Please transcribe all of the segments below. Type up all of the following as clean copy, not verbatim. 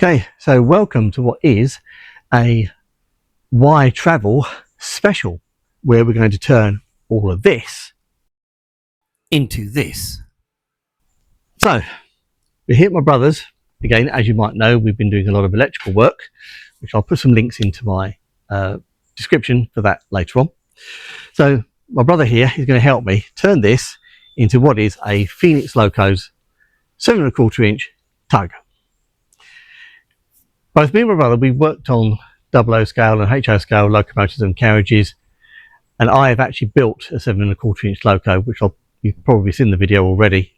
Okay, so welcome to what is a Why Travel special, where we're going to turn all of this into this. So, we're here at my brother's. Again, as you might know, we've been doing a lot of electrical work, which I'll put some links into my description for that later on. So, my brother here is going to help me turn this into what is a Phoenix Locos 7¼ inch tug. Both me and my brother, we've worked on 00 scale and HO scale locomotives and carriages, and I have actually built a 7¼ inch loco, which you've probably seen the video already,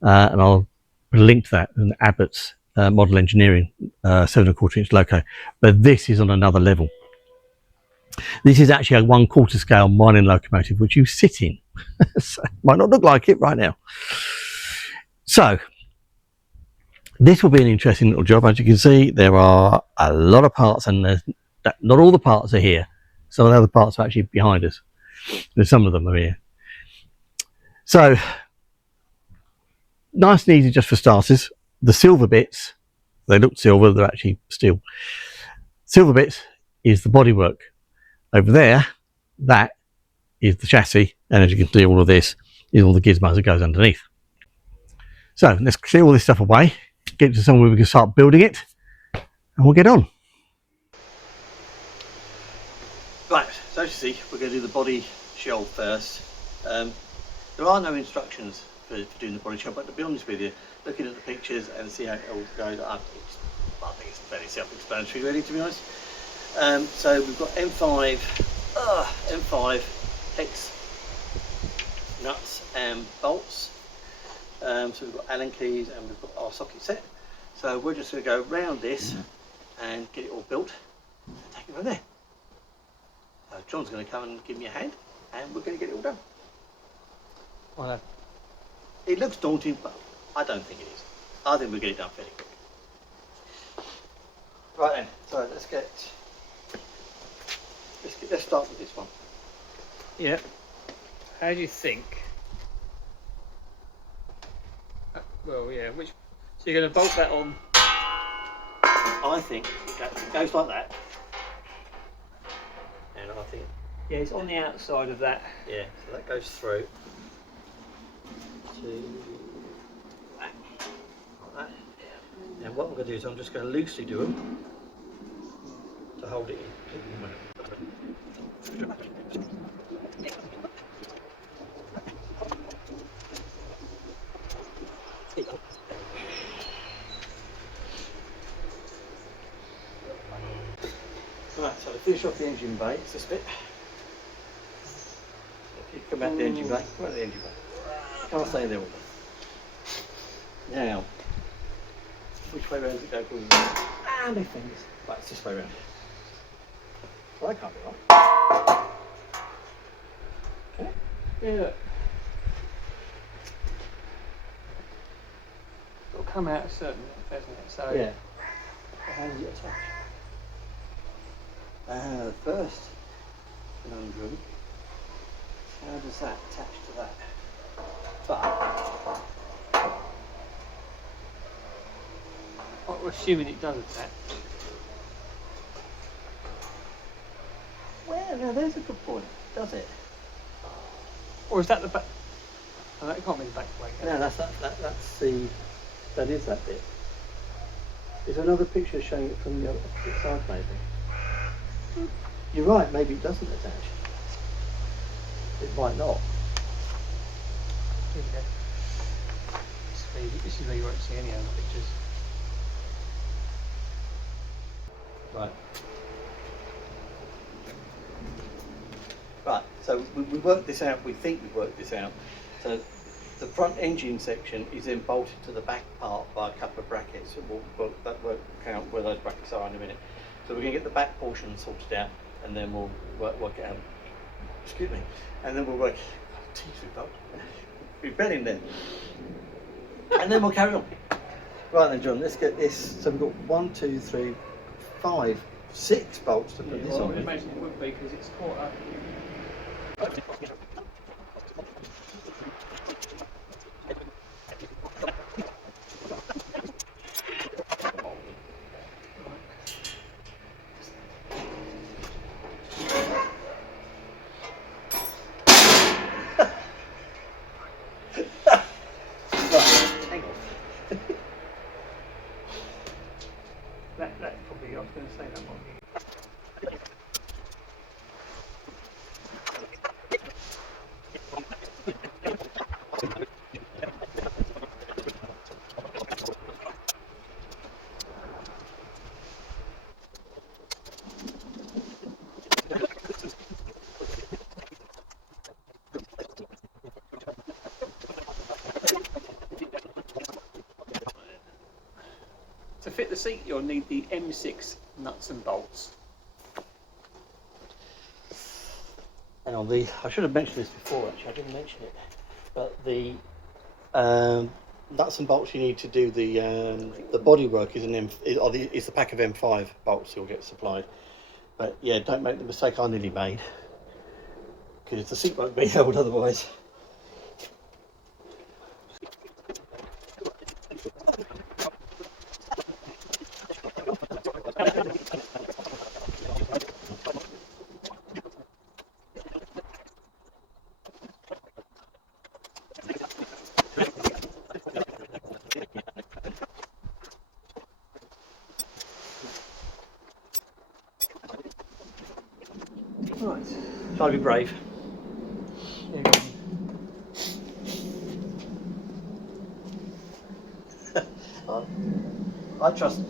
and I'll put a link to that, an Abbott's model engineering 7¼ inch loco. But this is on another level. This is actually a 1/4 scale mining locomotive, which you sit in. So it might not look like it right now. So this will be an interesting little job. As you can see, there are a lot of parts, and not all the parts are here. Some of the other parts are actually behind us. Some of them are here. So, nice and easy just for starters. The silver bits, they look silver, they're actually steel. Silver bits is the bodywork. Over there, that is the chassis, and as you can see, all of this is all the gizmos that goes underneath. So, let's clear all this stuff away, get to somewhere we can start building it, and we'll get on. Right, so as you see, we're going to do the body shell first. There are no instructions for doing the body shell, but to be honest with you, looking at the pictures and see how it all goes, I think it's fairly self-explanatory really, to be honest. So we've got M5 hex nuts and bolts. So we've got Allen keys and we've got our socket set. So we're just going to go round this and get it all built and take it from there. John's going to come and give me a hand, and we're going to get it all done. Well, it looks daunting, but I don't think it is. I think we'll get it done fairly quick. Right then, so let's start with this one. Yeah. How do you think? Well, yeah. So you're going to bolt that on? I think it goes like that. And I think, yeah, it's on the outside of that. Yeah, so that goes through to that, like that. And what I'm going to do is I'm just going to loosely do them to hold it in. Right, so to finish off the engine bay, it's this bit. If you come out the engine bay, come out the engine bay. Can't stay there all day. Now, which way round does it go? And my fingers. Right, it's this way round. Well, that can't be right. Okay. Yeah, look. It'll come out a certain length, hasn't it? So Yeah. How does it attach? The first conundrum, how does that attach to that? But we're assuming it does attach. well, now there's a good point. Does it? Or is that the back? Oh, that can't be the back plate. No, that is that bit. Is there another picture showing it from the opposite side, maybe? You're right, maybe it doesn't attach. It might not. Here we go. This is where you won't see any other pictures. Right. Right, so we worked this out, we think we've worked this out. So the front engine section is then bolted to the back part by a couple of brackets. We'll count where those brackets are in a minute. So we're going to get the back portion sorted out, and then we'll work it out. Excuse me. And then we'll work. We've been in there. And then we'll carry on. Right then, John, let's get this. So we've got 1, 2, 3, 5, 6 bolts to put this on. I imagine it would be because it's caught up. That's probably, I was going to say that one. To fit the seat, you'll need the M6 nuts and bolts. And on the, I should have mentioned this before actually, I didn't mention it, but the nuts and bolts you need to do the body work is it's a pack of M5 bolts you'll get supplied. But yeah, don't make the mistake I nearly made, because the seat won't be held otherwise. Right. Try to be brave. There you go. I trust.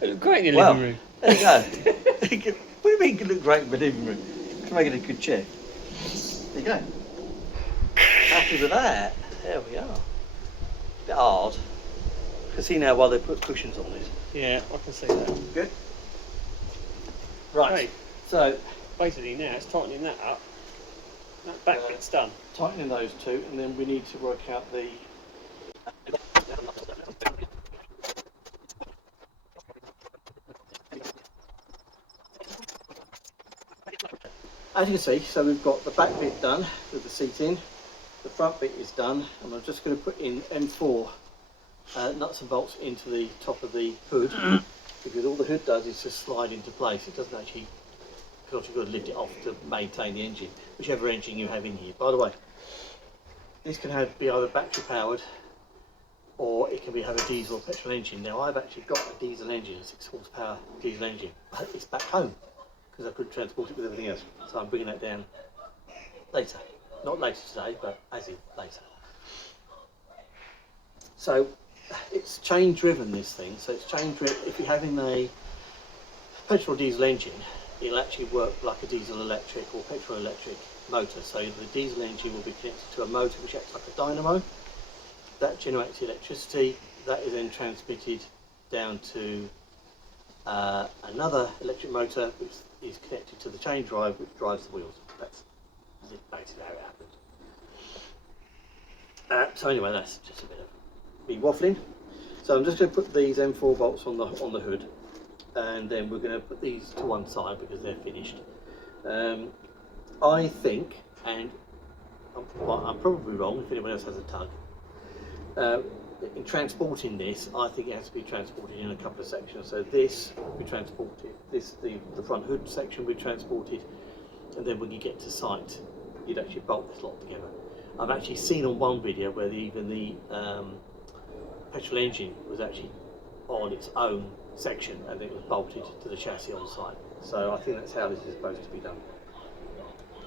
It looked great in the Well, living room. there you go. What do you mean it could look great in the living room? Can make it a good chair. There you go. Happy with that. There we are. Bit hard. You can see now why they put cushions on this. Yeah, I can see that. Good. Right. Great. So Basically now it's tightening that up. That back bit's done. tightening those two, and then we need to work out the. As you can see, so we've got the back bit done with the seat in, the front bit is done, and I'm just going to put in M4 nuts and bolts into the top of the hood, because all the hood does is just slide into place. It doesn't actually, because you've got to lift it off to maintain the engine, whichever engine you have in here. By the way, this can be either battery powered or it can have a diesel or petrol engine. Now I've actually got a diesel engine, a 6 horsepower diesel engine, but it's back home because I couldn't transport it with everything else. So I'm bringing that down later. Not later today, but as in later. So it's chain driven, this thing. So it's chain driven. If you're having a petrol diesel engine, it'll actually work like a diesel electric or petrol electric motor. So the diesel engine will be connected to a motor which acts like a dynamo. That generates electricity. That is then transmitted down to another electric motor which is connected to the chain drive which drives the wheels. That's basically how it happens. So anyway, that's just a bit of me waffling. So I'm just going to put these M4 bolts on the hood, and then we're going to put these to one side because they're finished. I think, and I'm probably wrong if anyone else has a tug, in transporting this, I think it has to be transported in a couple of sections. So this will be transported, the front hood section will be transported, and then when you get to site, you'd actually bolt this lot together. I've actually seen on one video where even the petrol engine was actually on its own section and it was bolted to the chassis on site. So I think that's how this is supposed to be done.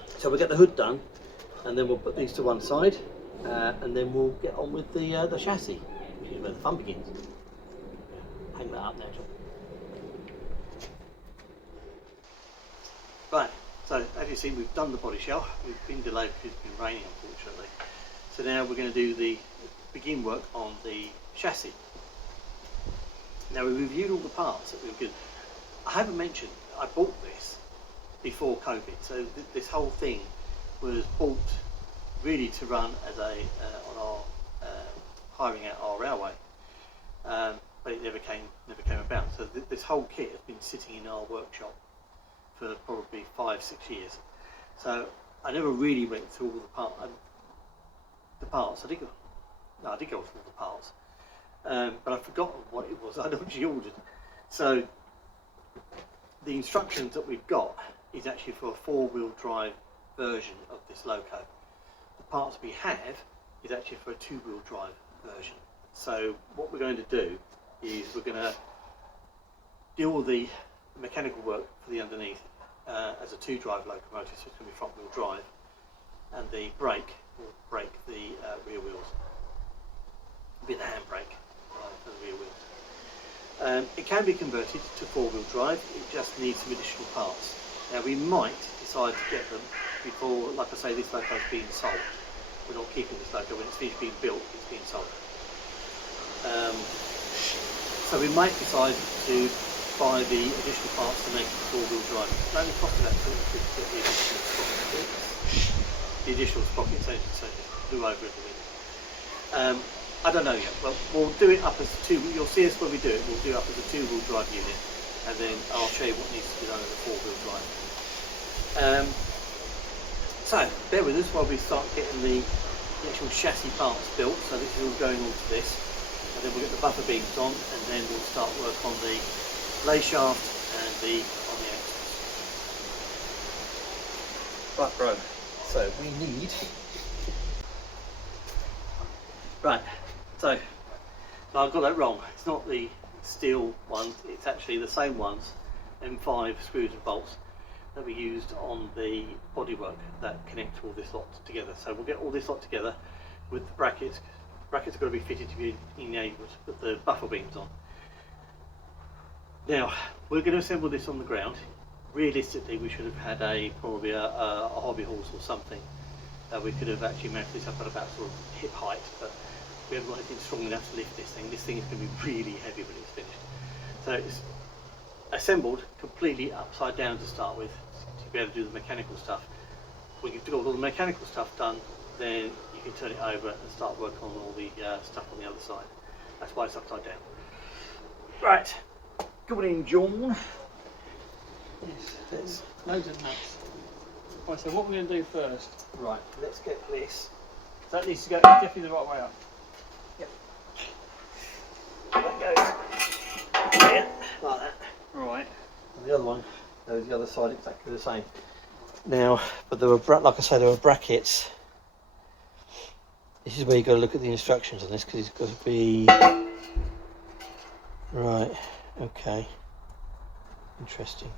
So we'll get the hood done, and then we'll put these to one side, and then we'll get on with the chassis, which is where the fun begins. Hang that up now, John. Right, so as you see, we've done the body shell. We've been delayed because it's been raining, unfortunately. So now we're going to do begin work on the chassis. Now we reviewed all the parts that we were good. I haven't mentioned, I bought this before COVID, so this whole thing was bought really to run as on our hiring out our railway, but it never came about. So this whole kit has been sitting in our workshop for probably 5-6 years. So I never really went through all the parts. I did go through all the parts, but I've forgotten what it was I'd actually ordered. So the instructions that we've got is actually for a 4-wheel drive version of this loco. The parts we have is actually for a 2-wheel drive version. So what we're going to do is we're going to do all the mechanical work for the underneath as a 2-drive locomotive, so it's going to be front wheel drive, and the brake will brake the rear wheels. It'll be the handbrake for the rear wheels. It can be converted to 4-wheel drive, it just needs some additional parts. Now we might decide to get them before, like I say, this loco is being sold. We're not keeping this loco. When it's finished being built, it's being sold. So we might decide to buy the additional parts to make it 4-wheel drive. It only cost about £250 to get the additional sprockets. The additional sprockets, so just glue over everything. I don't know yet. Well, we'll do it up as 2. You'll see us when we do it. We'll do it up as a 2-wheel drive unit, and then I'll show you what needs to be done as a 4-wheel drive. So bear with us while we start getting the actual chassis parts built. So this is all going on to this, and then we'll get the buffer beams on, and then we'll start work on the lay shaft and on the axles. Right, bro. So we need. Right. So no, I've got that wrong. It's not the steel ones. It's actually the same ones, M5 screws and bolts, that we used on the bodywork that connect all this lot together. So we'll get all this lot together with the brackets. Brackets are going to be fitted to be enabled with the buffer beams on. Now we're going to assemble this on the ground. Realistically, we should have had probably a hobby horse or something. We could have actually mounted this up at about sort of hip height, but we haven't got anything strong enough to lift this thing. This thing is going to be really heavy when it's finished. So it's assembled completely upside down to start with, to be able to do the mechanical stuff. When you've got all the mechanical stuff done, then you can turn it over and start work on all the stuff on the other side. That's why it's upside down. Right, good morning, John. Yes, there's loads of nuts. Right, so what we're going to do first? Right, let's get this. That needs to go definitely the right way up. Yep. That goes there, like that. Right. And the other one goes the other side exactly the same. Now, but there were, like I say, there were brackets. This is where you've got to look at the instructions on this, because it's got to be right. Okay. Interesting.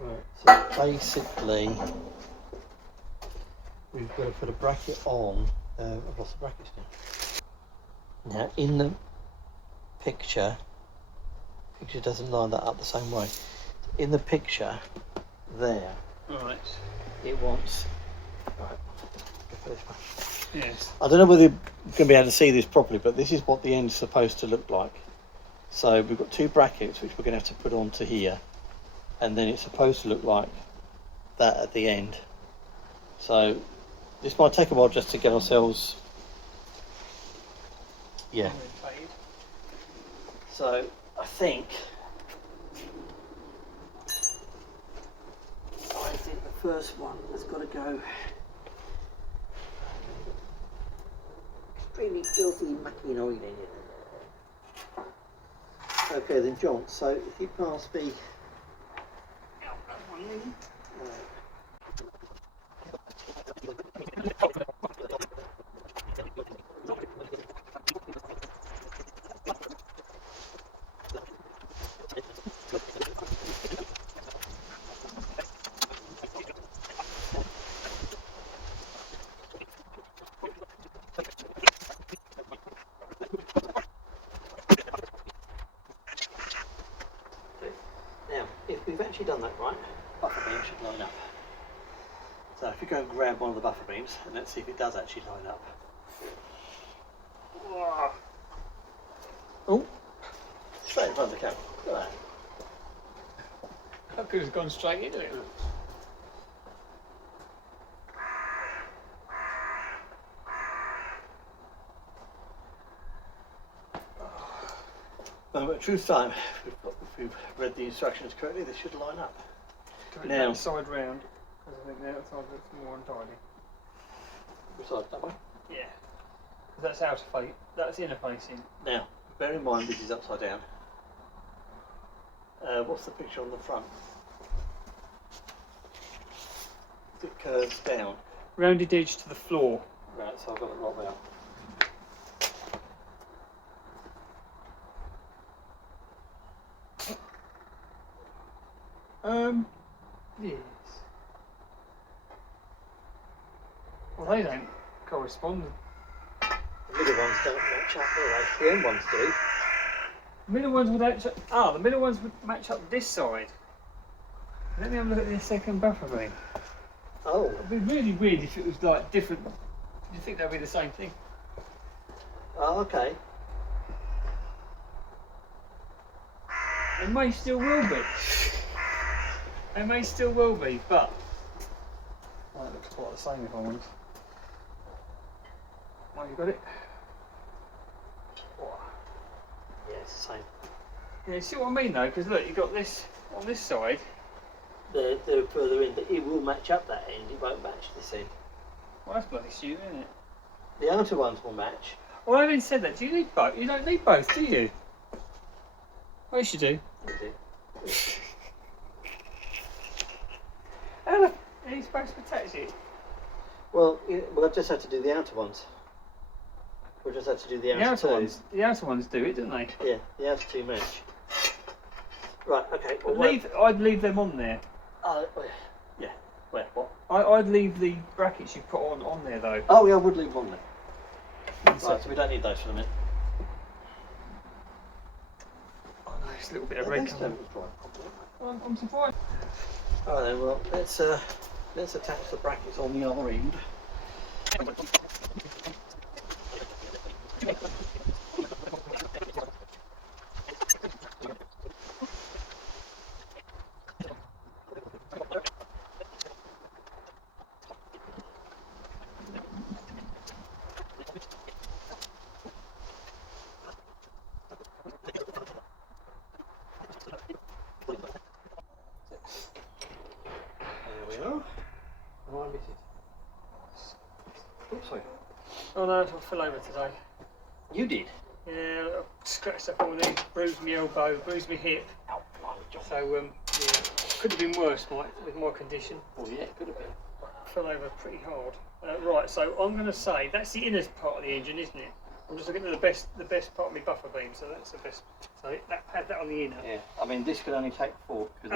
Right. So basically, we've got to put a bracket on. I've lost the brackets now. Now, in the picture doesn't line that up the same way. In the picture, there. Right. It wants. Right. Go for this one. Yes. I don't know whether you're going to be able to see this properly, but this is what the end's supposed to look like. So we've got 2 brackets which we're going to have to put onto here, and then it's supposed to look like that at the end. So this might take a while just to get ourselves. Yeah. So I think the first one has got to go extremely filthy, mucky and oily in it. Okay then, John, so if you pass me now, if we've actually done that right, buffer beam should line up. So if you go and grab one of the buffer beams, and let's see if it does actually line up. Oh, straight in front of the camera. Look at that. That could have gone straight into it. No, but truth time, if we've read the instructions correctly, this should line up. Turn it Now, that side round, because I think the outside looks more untidy. which side, that way? Yeah. Because that's outer face, that's inner facing. Now, bear in mind this is upside down. What's the picture on the front? It curves down. Rounded edge to the floor. Right, so I've got the rob out. Yes. Well, they don't correspond. The middle ones don't match up, do they? The end ones do. The middle ones would match up. The middle ones would match up this side. Let me have a look at the second buffer beam. Oh. It'd be really weird if it was like different. Do you think that'd be the same thing? Oh, okay. It may still will be. It may still will be, but well, it looks quite the same if I'm honest. Oh, you got it? Yeah, it's the same. Yeah, you see what I mean though? Because look, you got this on this side. They're further in, but it will match up that end, it won't match this end. Well, that's bloody stupid, isn't it? The outer ones will match. Well, I didn't say that. Do you need both? You don't need both, do you? Well, yes, you do. You do. How the are you supposed to attach it? Well, we'll just have to do the outer ones. We'll just have to do the outer two. The outer ones do it, don't they? Yeah, the outer two match. Right, okay. Well, I'd leave them on there. Yeah. Where? What? I'd leave the brackets you put on there though. Oh, yeah, I would leave them on there. Right, So we don't need those for the minute. Oh no, it's a little bit of red colour. Well, I'm surprised. Alright then, well, let's attach the brackets on the other end. Oops, sorry. Oh no, I fell over today. You did? Yeah, I scratched up all these, bruised my elbow, bruised my hip. So yeah, could have been worse, Mike, with my condition. Oh yeah, it could have been. I fell over pretty hard. Right, so I'm going to say that's the inner part of the engine, isn't it? I'm just looking at the best part of my buffer beam, so that's the best. So have that on the inner. Yeah, I mean this could only take 4 because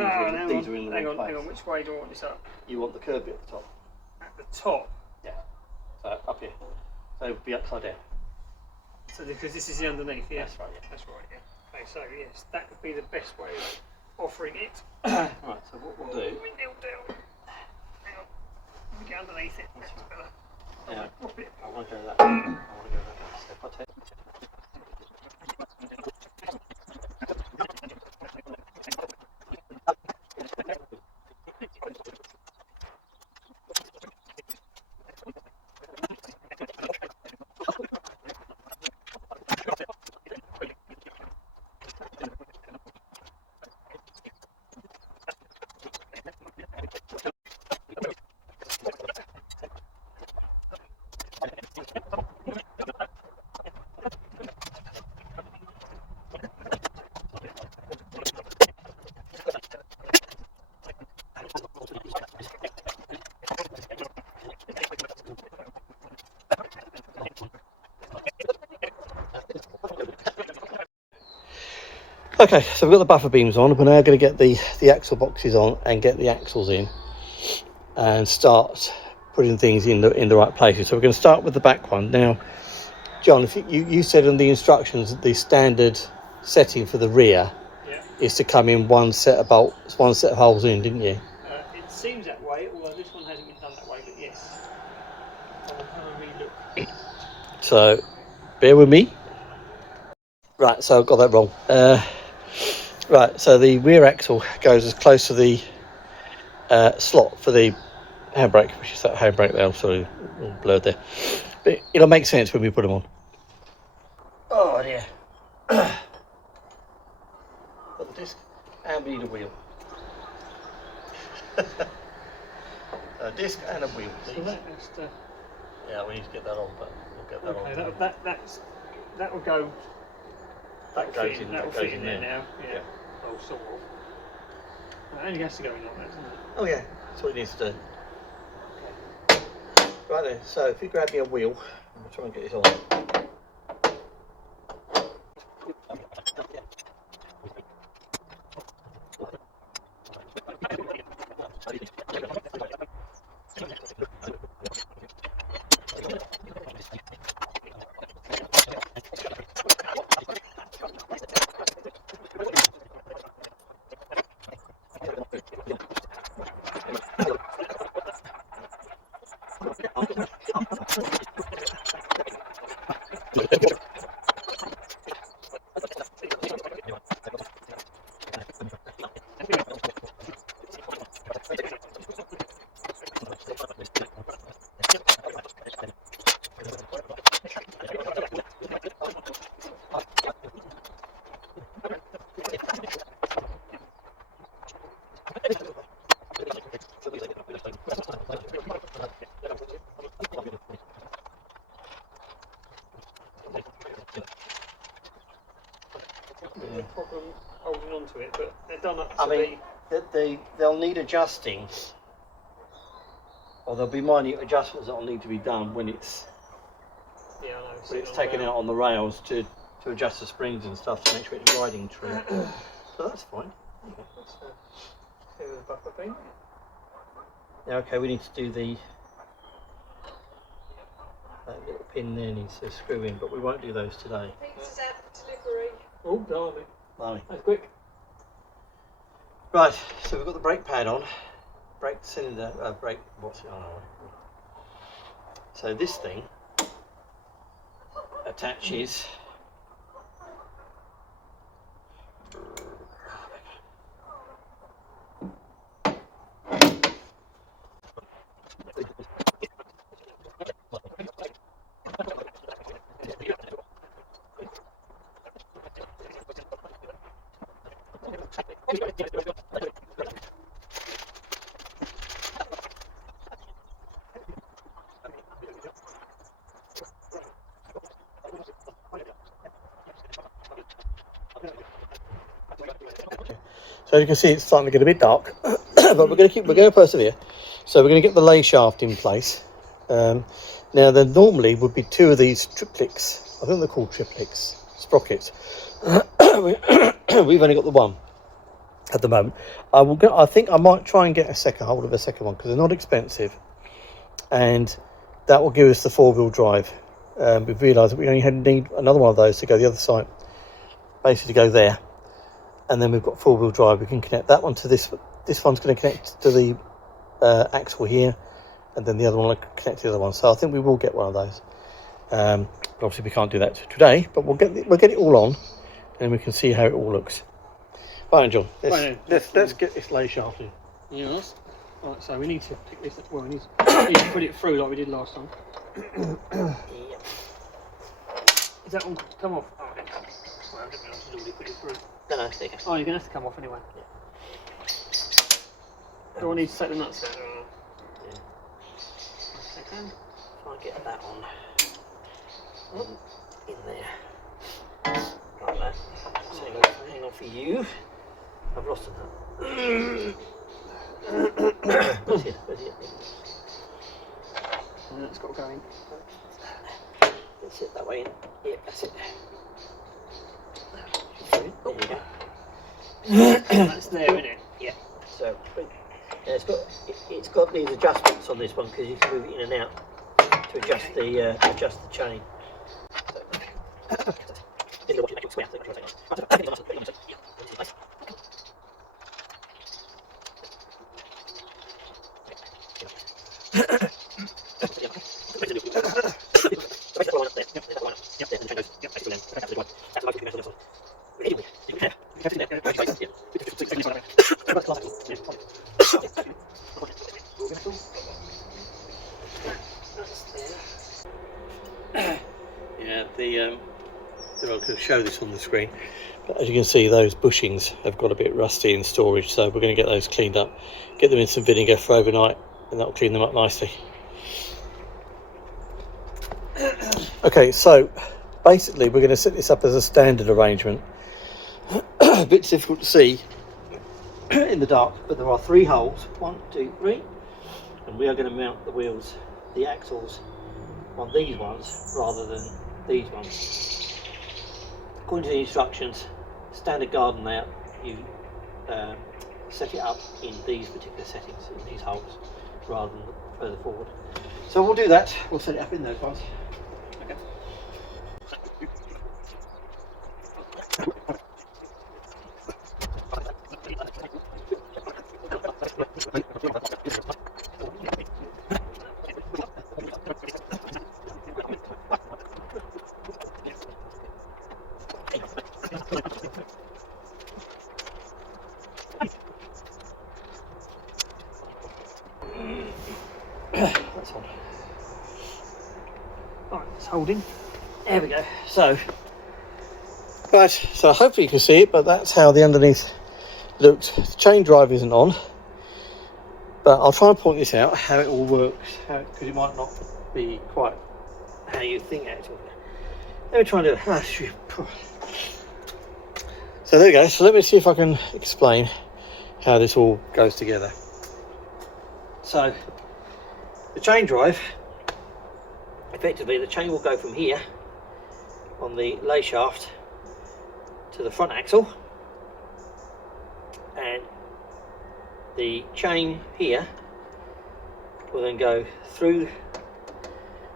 these are in the hang wrong place. on, which way do I want this up? You want the curb bit at the top. At the top. Yeah. So up here. So it'll be upside down. So because this is the underneath, yeah? That's right, yeah. That's right, yeah. Okay, so yes, that would be the best way of offering it. Right, so what we'll do... Hang on. Let me get underneath it. That's better. Yeah. Drop it. I want to go that way. I want to go that way. So if I take... Okay, so we've got the buffer beams on. We're now going to get the axle boxes on and get the axles in and start putting things in the right places. So we're going to start with the back one. Now, John, if you said in the instructions that the standard setting for the rear is to come in one set of bolts, one set of holes in, didn't you? It seems that way, although this one hasn't been done that way, but yes. I'll have a re-look. So, bear with me. Right, so I've got that wrong. Right, so the rear axle goes as close to the slot for the handbrake, which is that handbrake there. I'm sorry, all blurred there. But it'll make sense when we put them on. Oh dear. Got the disc and we need a wheel. A disc and a wheel, please. So yeah, we need to get that on, but we'll get that on. That will go. That goes in. That will fit in there now. Yeah. Oh, sort of. It only has to go in like that, doesn't it? Oh yeah, that's what it needs to do. Right then, so if you grab me a wheel, I'll try and get this on. No problem holding on to it, but they're done up to I mean, they'll need adjusting, or there'll be minor adjustments that'll need to be done when it's taken out on the rails to adjust the springs and stuff to make sure it's riding true. So that's fine. Okay. That's the buffer beam. Now, okay, we need to do that little pin there needs to screw in, but we won't do those today. Pizza's out for delivery. Oh, blimey. Blimey. That's quick. Right, so we've got the brake pad on, brake cylinder, brake, what's it on? So this thing attaches so you can see it's starting to get a bit dark, but we're going to persevere. So we're going to get the lay shaft in place. Now there normally would be two of these triplets. I think they're called triplets, sprockets. We've only got the one at the moment. I think I might try and get hold of a second one because they're not expensive, and that will give us the 4-wheel drive. We've realised that we only need another one of those to go the other side, basically to go there. And then we've got 4-wheel drive. We can connect that one to this. This one's going to connect to the axle here, and then the other one will connect to the other one. So I think we will get one of those. Obviously we can't do that today, but we'll get it all on, and we can see how it all looks. Right, John. Let's get this lay shaft in. Yes. Right, so we need to pick this. Well, we need to put it through like we did last time. Yep. Is that one come off? Oh, it come off. Well, I didn't realise you'd already put it through. No, it's okay. Oh, you're going to have to come off anyway. Yeah. Do I need to take the nuts out? Yeah. 1 second. Try and get that on. In there. Like that. So hang on for you. I've lost it now. Where's it? And that's got to go in. Let's sit that way in. Yep, that's it. Oh. That's there, isn't it? Yeah. So it's got these adjustments on this one because you can move it in and out to adjust the chain. Yeah, I could show this on the screen, but as you can see, those bushings have got a bit rusty in storage, so we're going to get those cleaned up, get them in some vinegar for overnight, and that'll clean them up nicely. Okay, so basically we're going to set this up as a standard arrangement. A bit difficult to see in the dark, but there are 3 holes, 1, 2, 3, and we are going to mount the wheels the axles on these ones rather than these ones. According to the instructions, standard garden layout, you set it up in these particular settings, in these holes, rather than further forward. So we'll do that, we'll set it up in those ones. Okay. That's on. Alright, it's holding. There we go. So, right, so hopefully you can see it, but that's how the underneath looked. The chain drive isn't on, but I'll try and point this out, how it all works, because it might not be quite how you think actually. Let me try and do it. So there we go. So let me see if I can explain how this all goes together. So the chain drive, effectively the chain will go from here on the lay shaft to the front axle, and the chain here will then go through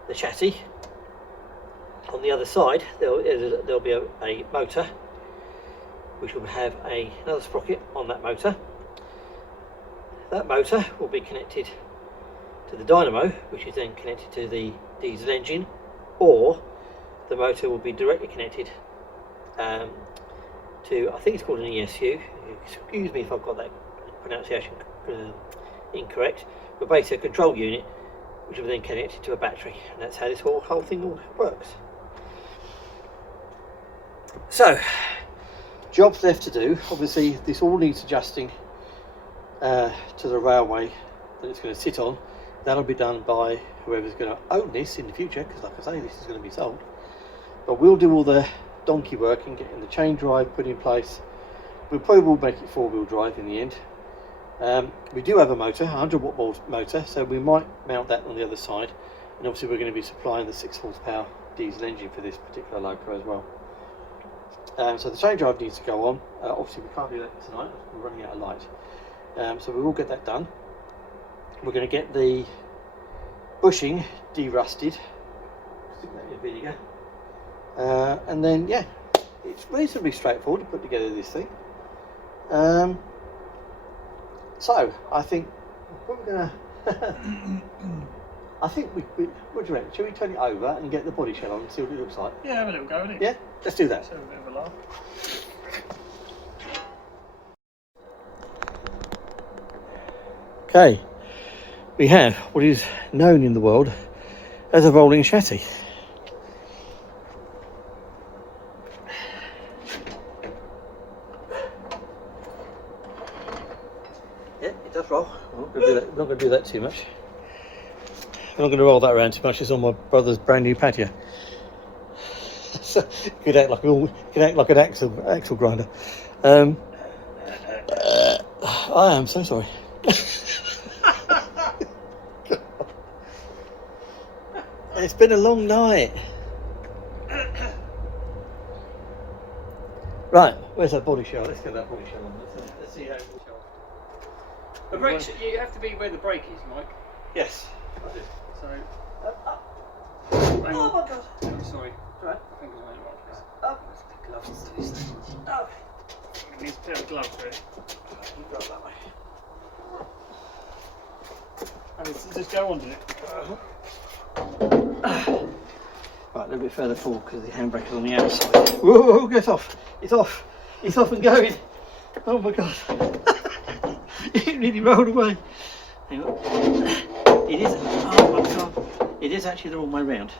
the chassis. On the other side there'll be a motor, which will have another sprocket on that motor. That motor will be connected to the dynamo, which is then connected to the diesel engine, or the motor will be directly connected to, I think it's called an ESU, excuse me if I've got that pronunciation incorrect, but basically a control unit which will be then connected to a battery, and that's how this whole thing all works. So, jobs left to do. Obviously this all needs adjusting to the railway that it's going to sit on. That'll be done by whoever's going to own this in the future, because like I say, this is going to be sold. But we'll do all the donkey work and getting the chain drive put in place. We probably will make it four-wheel drive in the end. We do have a motor, 100-watt motor, so we might mount that on the other side. And obviously we're going to be supplying the 6 horsepower diesel engine for this particular loco as well. So the chain drive needs to go on. Obviously we can't do that tonight, we're running out of light. So we will get that done. We're going to get the bushing derusted, stick that in vinegar, and then yeah, it's reasonably straightforward to put together this thing. So I think we're going to I think what do you reckon? Shall we turn it over and get the body shell on and see what it looks like? Yeah, have a little go at it. Yeah, let's do that. Let's have a bit of a laugh. Okay, we have what is known in the world as a rolling chassis. Yeah, it does roll. I'm not going to do that too much. I'm not going to roll that around too much. It's on my brother's brand new patio. So it could act like an axle grinder. I am so sorry. It's been a long night. Right, where's that body shell? Let's get that body shell on. Let's see how it will show. The brakes, you have to be where the brake is, Mike. Yes, I do. So, Oh my god. I'm sorry. Right. I think it's went right place. Up. Let's put gloves to this thing. Up. It needs a pair of gloves for it. You grab that way. And just go under it. Right, a little bit further forward because the handbrake is on the outside. Whoa, get off! It's off! It's off and going! Oh my god! It nearly rolled away. Hang on. It is. Oh my god! It is actually the wrong way round.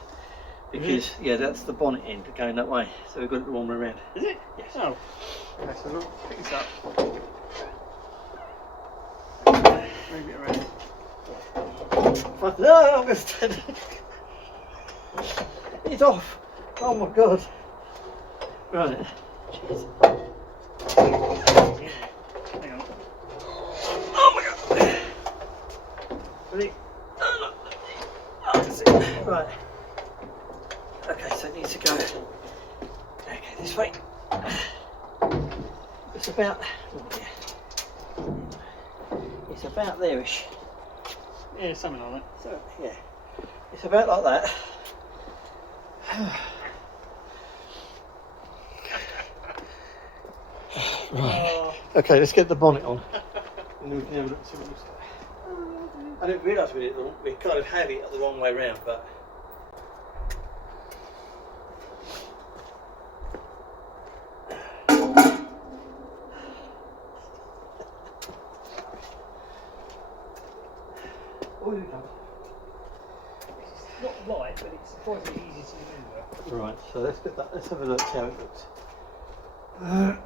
Because yeah, that's the bonnet end going that way. So we've got it the wrong way round. Is it? Yes. Oh. Okay, so look, pick this up. Move it around. No, I'm going to stand. It's off. Oh my god. Right. Jeez. Hang on. Oh my god. Ready? Right. Okay, so it needs to go. Okay, this way. It's about. Oh dear. It's about there-ish. Yeah, something like that. So yeah, it's about like that. Right. Okay, let's get the bonnet on. And we can have a look and see what it looks like. I didn't realise we kind of have it the wrong way round, but. Oh, you come. It's not light, but it's surprisingly easy to maneuver. Right, so let's get that. Let's have a look see how it looks. Now,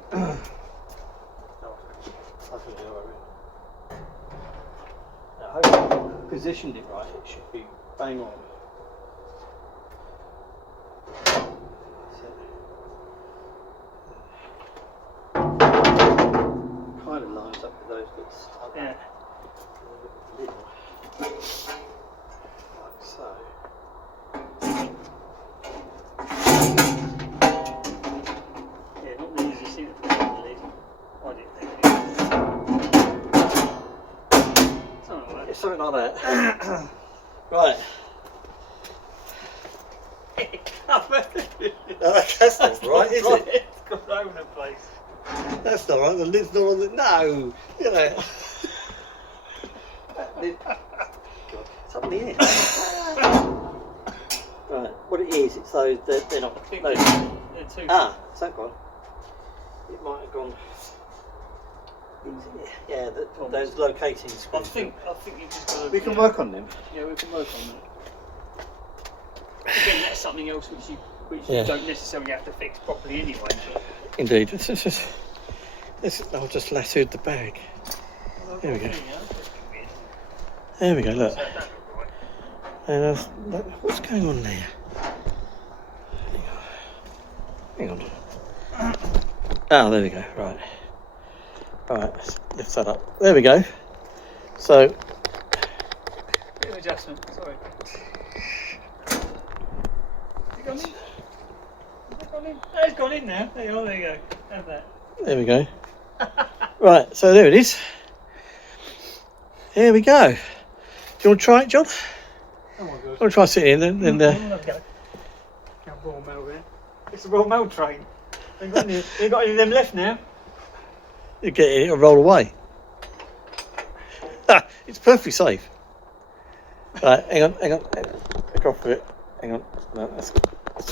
hopefully, if I've positioned it right, it should be bang on. Kind of lines up with those bits. Yeah. Like so. Yeah, not the easiest thing to put on the lid. I didn't think something like that. It's something like that. Right. No, that's not right, is it? It's gone over the place. That's not right. The lid's not on the. No, you know. That lid. God, it's up in the air. Right. What it is, it's those. They're not. I think Those. they're too. Is that gone? It might have gone. Yeah, those locating screws. I think you just got to. We can work on them. Yeah, we can work on that. Again, that's something else which Yeah. you don't necessarily have to fix properly anyway. But Indeed. I've just lassoed the bag. There we go. There we go. Look. And what's going on there? Hang on. Oh, there we go. Right. Right. Let's lift that up. There we go. So. Bit of adjustment. Sorry. Has it gone in? Oh, it's gone in now. There you go. Have that. There we go. Right. So there it is. There we go. Do you want to try it, John? Oh my god. I want to try sitting in then. Royal Mail there. It's a Royal Mail train. They've got any of them left now. You get it, it'll roll away. It's perfectly safe. Right, hang on. Back off a bit. Hang on. No, let's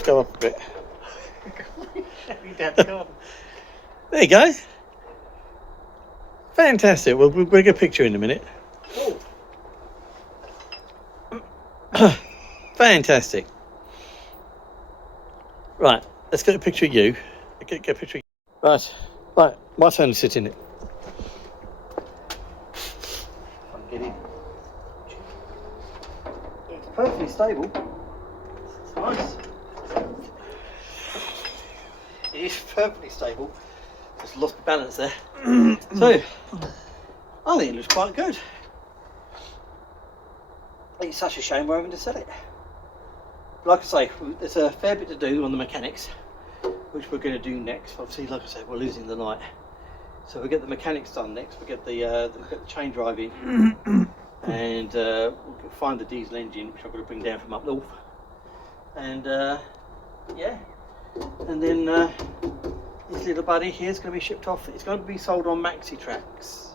go up a bit. There you go. Fantastic. We'll get a picture in a minute. Fantastic. Right, let's get a picture of you. Get a picture of you. Right, my turn to sit in it. Get in. It's perfectly stable. It's nice. It is perfectly stable. Just lost my balance there. So, I think it looks quite good. It's such a shame we're having to sell it. Like I say, there's a fair bit to do on the mechanics, which we're going to do next. Obviously, like I said, we're losing the night, so we'll get the mechanics done next. We'll get the chain drive in, and we'll find the diesel engine, which I've got to bring down from up north. And yeah, and then this little buddy here is going to be shipped off. It's going to be sold on maxi tracks,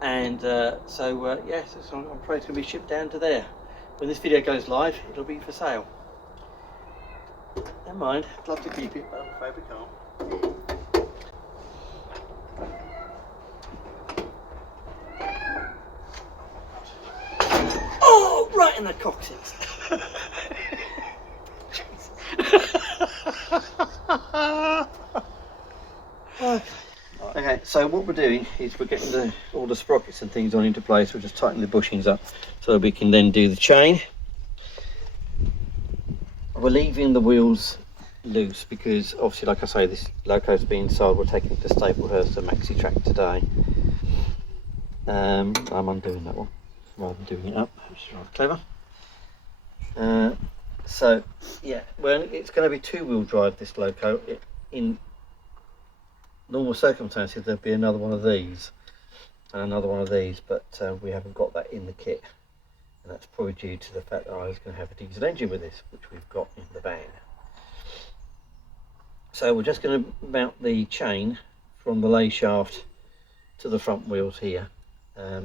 and yeah, so I'm afraid it's going to be shipped down to there. When this video goes live, it'll be for sale. Never mind, I'd love to keep it, but I'm afraid we can't. Oh, right in the coccyx. Okay, so what we're doing is we're getting all the sprockets and things on into place. We're just tightening the bushings up so we can then do the chain. We're leaving the wheels loose because obviously, like I say, this loco's being sold. We're taking it to Staplehurst, the maxi track today. I'm undoing that one rather than doing it up, which is rather clever. So yeah, well, it's going to be two-wheel drive, this loco. In normal circumstances there'd be another one of these and another one of these, but we haven't got that in the kit, and that's probably due to the fact that I was going to have a diesel engine with this, which we've got in the van. So we're just going to mount the chain from the lay shaft to the front wheels here.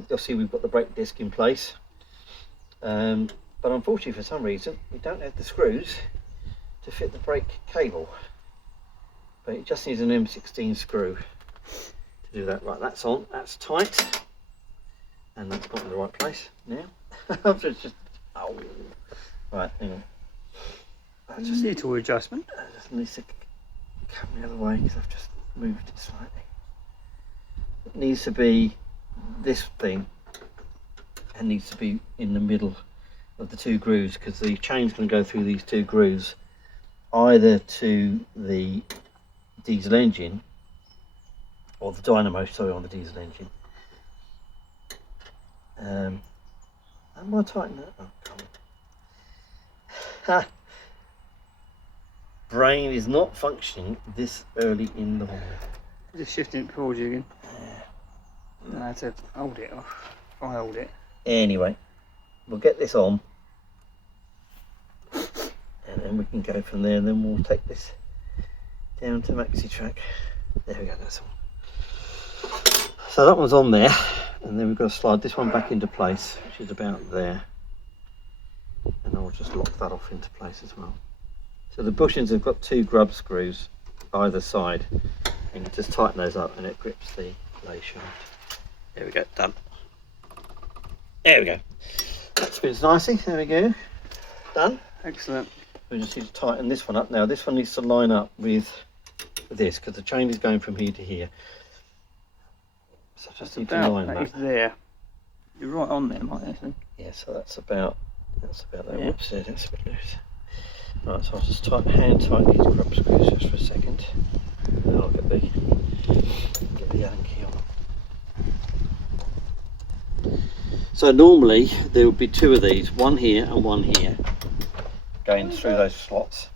You'll see we've got the brake disc in place, but unfortunately for some reason we don't have the screws to fit the brake cable, but it just needs an M16 screw to do that. Right, that's on, that's tight, and that's got in the right place now. just, oh, right, hang on. That's just a little adjustment. I just need to come the other way because I've just moved it slightly. It needs to be this thing, and needs to be in the middle of the two grooves, because the chain's going to go through these two grooves, either to the diesel engine, or the dynamo, sorry, on the diesel engine. Am I tighten that? Oh, come on. Brain is not functioning this early in the morning. Just shifting it towards you again. I had to hold it off. I hold it. Anyway, we'll get this on, and then we can go from there, and then we'll take this down to maxi track. There we go, that's on. So that one's on there, and then we've got to slide this one back into place, which is about there, and I'll just lock that off into place as well. So the bushings have got two grub screws either side, and you just tighten those up and it grips the lay shaft. There we go, done. There we go. That spins nicely, there we go. Done. Excellent. We just need to tighten this one up now. This one needs to line up with this, because the chain is going from here to here. So I just need to line that. That is there. You're right on there, Mike, actually. Yeah, so that's about there. Yeah. Whoops, there, that's a bit loose. Right, so I'll just hand tighten these grub screws just for a second. And I'll get the Allen key on. So normally there would be two of these, one here and one here, going through those slots.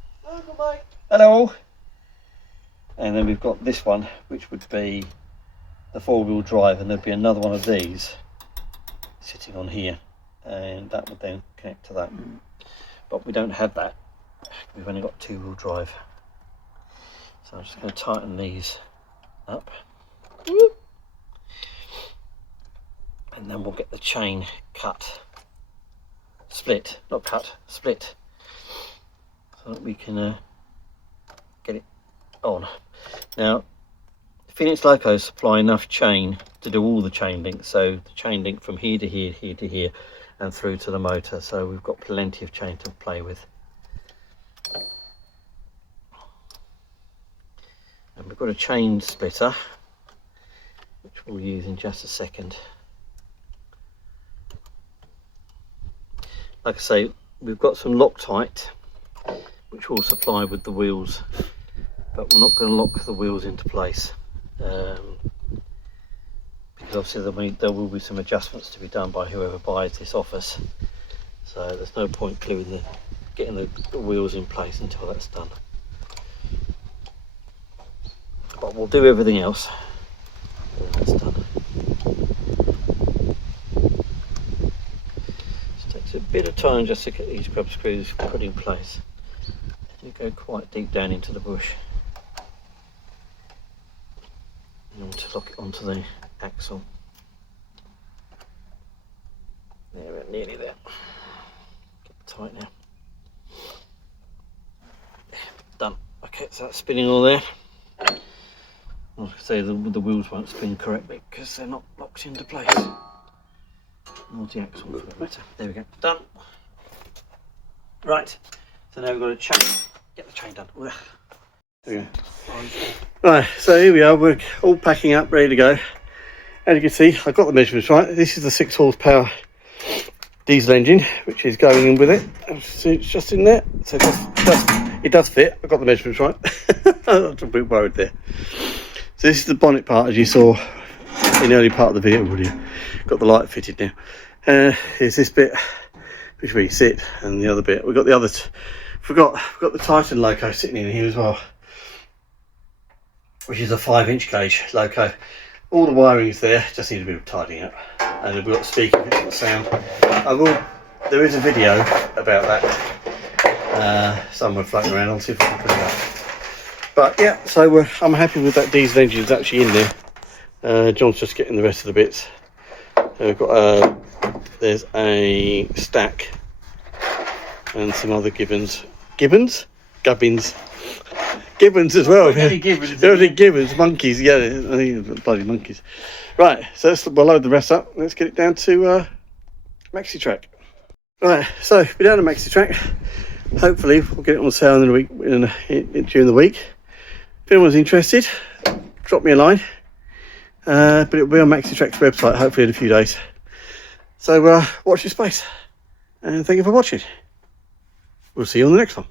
Hello! And then we've got this one, which would be the four-wheel drive, and there'd be another one of these sitting on here, and that would then connect to that. But we don't have that. We've only got two-wheel drive. So I'm just going to tighten these up. And then we'll get the chain split, so that we can get it on. Now, Phoenix Locos supply enough chain to do all the chain links, so the chain link from here to here, here to here, and through to the motor, so we've got plenty of chain to play with. And we've got a chain splitter, which we'll use in just a second. Like I say, we've got some Loctite, which will supply with the wheels, but we're not going to lock the wheels into place, because obviously there will be some adjustments to be done by whoever buys this off us. So there's no point getting the wheels in place until that's done. But we'll do everything else when that's done. It takes a bit of time just to get these grub screws put in place. You go quite deep down into the bush in order to lock it onto the axle. There, we're nearly there. Get it tight now. Done. Okay, so that's spinning all there. Like I say, the wheels won't spin correctly because they're not locked into place. Multi-axle for that matter. There we go. Done. Right. So now we've got to get the chain done. There we go. Right, so here we are. We're all packing up, ready to go. As you can see, I've got the measurements right. This is the 6 horsepower diesel engine, which is going in with it. It's just in there, so it does fit. I've got the measurements right. I was a bit worried there. So this is the bonnet part, as you saw in the early part of the video. Got the light fitted now. Here's this bit. which really sit, and the other bit we've got the other forgot the Titan loco sitting in here as well, which is a 5-inch gauge loco. All the wiring's there, just need a bit of tidying up, and we've got the speaker for the sound. There is a video about that somewhere floating around. I'll see if I can put it up. But yeah, so I'm happy with that diesel engine. It's actually in there. John's just getting the rest of the bits. We've got there's a stack and some other gubbins as well. Gibbons, monkeys, yeah, bloody monkeys. Right, so we'll load the rest up. Let's get it down to maxi track. Right, so we're down to maxi track. Hopefully we'll get it on sale in the week, during the week. If anyone's interested, drop me a line. But it'll be on maxi track's website hopefully in a few days. So watch your space, and thank you for watching. We'll see you on the next one.